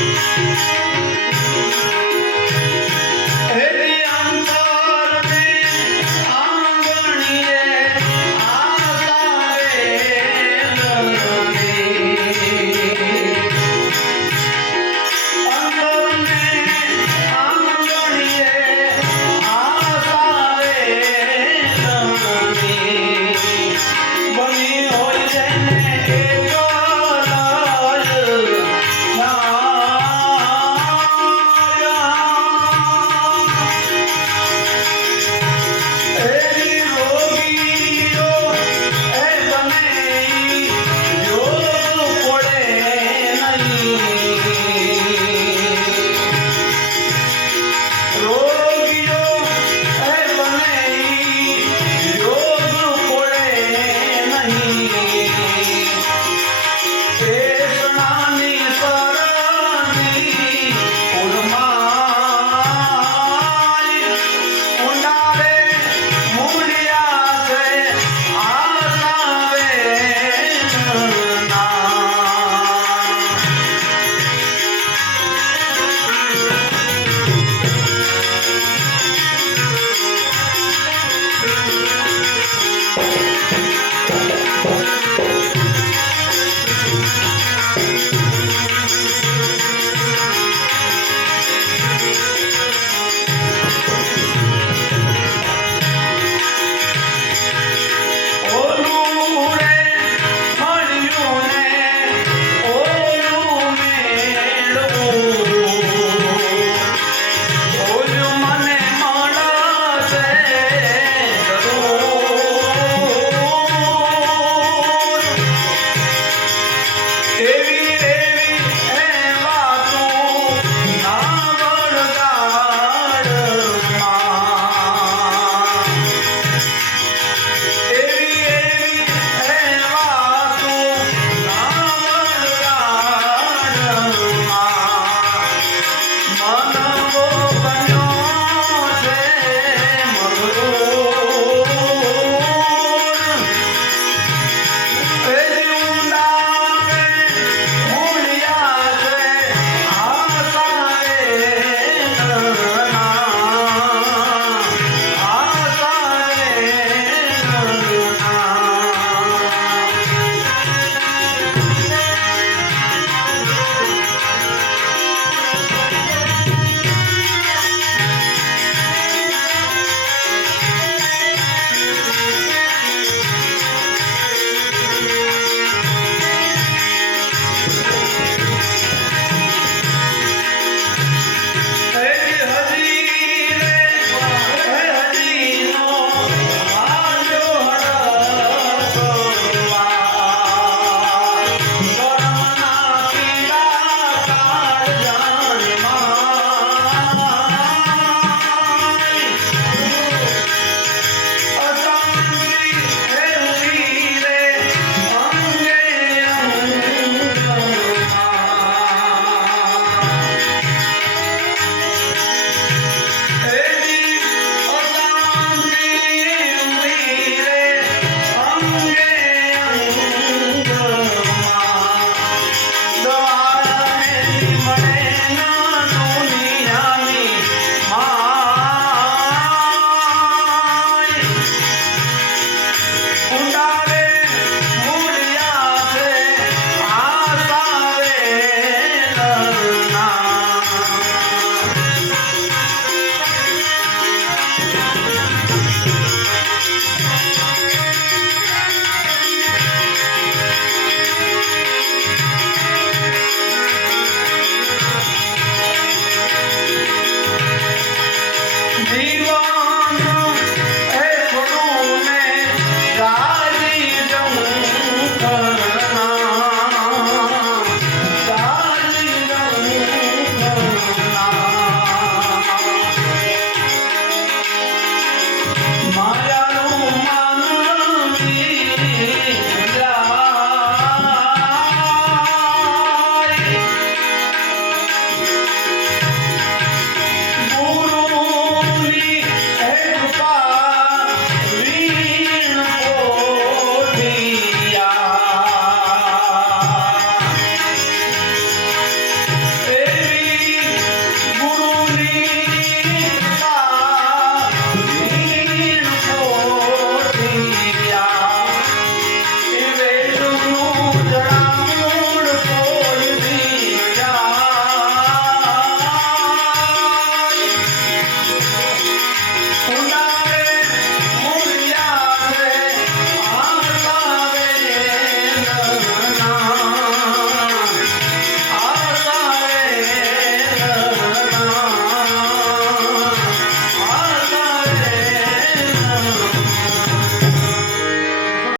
Música